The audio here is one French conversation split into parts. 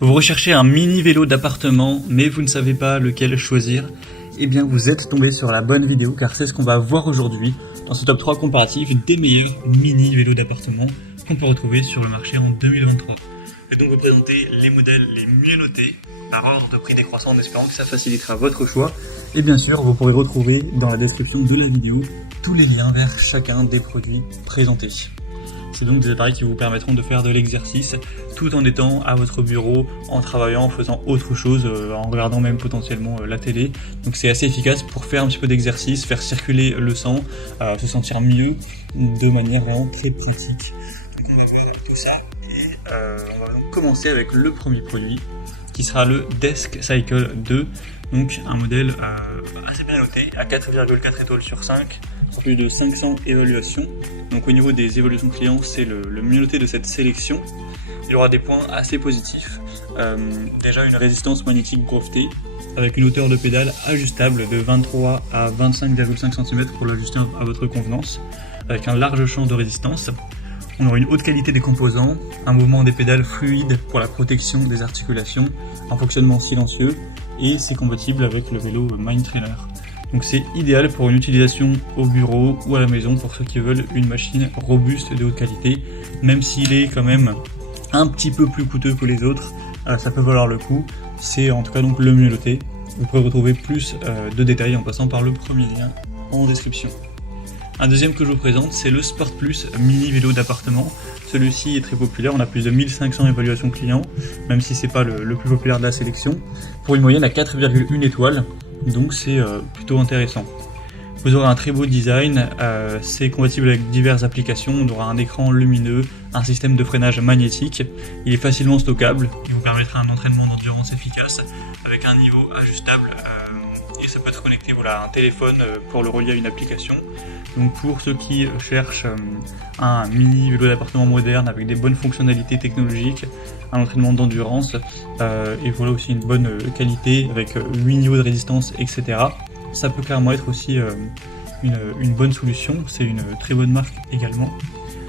Vous recherchez un mini vélo d'appartement, mais vous ne savez pas lequel choisir? Eh bien, vous êtes tombé sur la bonne vidéo, car c'est ce qu'on va voir aujourd'hui dans ce top 3 comparatif des meilleurs mini vélos d'appartement qu'on peut retrouver sur le marché en 2023. Je vais donc vous présenter les modèles les mieux notés par ordre de prix décroissant en espérant que ça facilitera votre choix. Et bien sûr, vous pourrez retrouver dans la description de la vidéo tous les liens vers chacun des produits présentés. C'est donc des appareils qui vous permettront de faire de l'exercice tout en étant à votre bureau, en travaillant, en faisant autre chose, en regardant même potentiellement la télé. Donc c'est assez efficace pour faire un petit peu d'exercice, faire circuler le sang, se sentir mieux de manière vraiment très pratique. Donc on va voir tout ça et on va donc commencer avec le premier produit qui sera le Desk Cycle 2. Donc un modèle assez bien noté à 4,4 étoiles sur 5. Plus de 500 évaluations. Donc au niveau des évaluations clients, c'est le mieux noté de cette sélection. Il y aura des points assez positifs. Déjà une résistance magnétique brevetée avec une hauteur de pédale ajustable de 23 à 25,5 cm pour l'ajuster à votre convenance, avec un large champ de résistance. On aura une haute qualité des composants, un mouvement des pédales fluide pour la protection des articulations, un fonctionnement silencieux et c'est compatible avec le vélo Mindtrainer. Donc c'est idéal pour une utilisation au bureau ou à la maison pour ceux qui veulent une machine robuste de haute qualité, même s'il est quand même un petit peu plus coûteux que les autres, ça peut valoir le coup, c'est en tout cas donc le mieux noté. Vous pourrez retrouver plus de détails en passant par le premier lien en description. Un deuxième que je vous présente, c'est le Sport Plus mini vélo d'appartement. Celui-ci est très populaire, on a plus de 1500 évaluations clients, même si c'est pas le plus populaire de la sélection, pour une moyenne à 4,1 étoiles. Donc c'est plutôt intéressant. Vous aurez un très beau design, c'est compatible avec diverses applications, on aura un écran lumineux, un système de freinage magnétique, il est facilement stockable, il vous permettra un entraînement d'endurance efficace avec un niveau ajustable et ça peut être connecté à un téléphone pour le relier à une application. Donc pour ceux qui cherchent un mini vélo d'appartement moderne avec des bonnes fonctionnalités technologiques, un entraînement d'endurance et voilà aussi une bonne qualité avec 8 niveaux de résistance, etc. Ça peut clairement être aussi une bonne solution, c'est une très bonne marque également.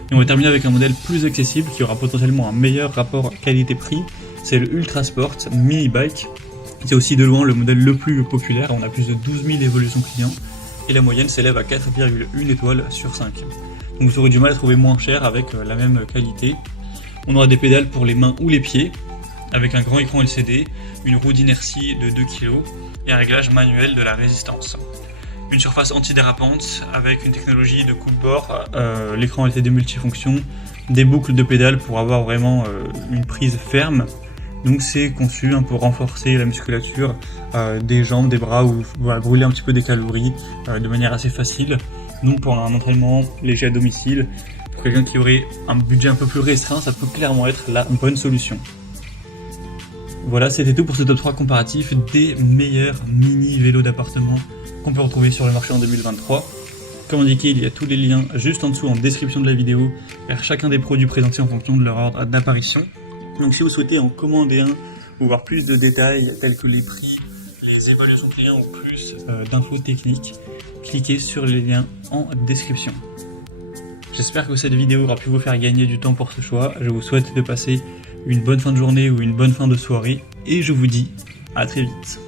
Et on va terminer avec un modèle plus accessible qui aura potentiellement un meilleur rapport qualité-prix, c'est le Ultra Sport Mini Bike. C'est aussi de loin le modèle le plus populaire, on a plus de 12 000 évolutions clients et la moyenne s'élève à 4,1 étoiles sur 5. Donc vous aurez du mal à trouver moins cher avec la même qualité. On aura des pédales pour les mains ou les pieds, avec un grand écran LCD, une roue d'inertie de 2 kg et un réglage manuel de la résistance. Une surface antidérapante avec une technologie de coupe-bord, l'écran LCD multifonction, des boucles de pédales pour avoir vraiment une prise ferme. Donc c'est conçu pour renforcer la musculature des jambes, des bras ou brûler un petit peu des calories de manière assez facile. Donc pour un entraînement léger à domicile, pour quelqu'un qui aurait un budget un peu plus restreint, ça peut clairement être la bonne solution. Voilà, c'était tout pour ce top 3 comparatif des meilleurs mini vélos d'appartement qu'on peut retrouver sur le marché en 2023. Comme indiqué, il y a tous les liens juste en dessous en description de la vidéo vers chacun des produits présentés en fonction de leur ordre d'apparition. Donc si vous souhaitez en commander un ou voir plus de détails tels que les prix, les évaluations clients ou plus d'infos techniques, cliquez sur les liens en description. J'espère que cette vidéo aura pu vous faire gagner du temps pour ce choix. Je vous souhaite de passer une bonne fin de journée ou une bonne fin de soirée et je vous dis à très vite.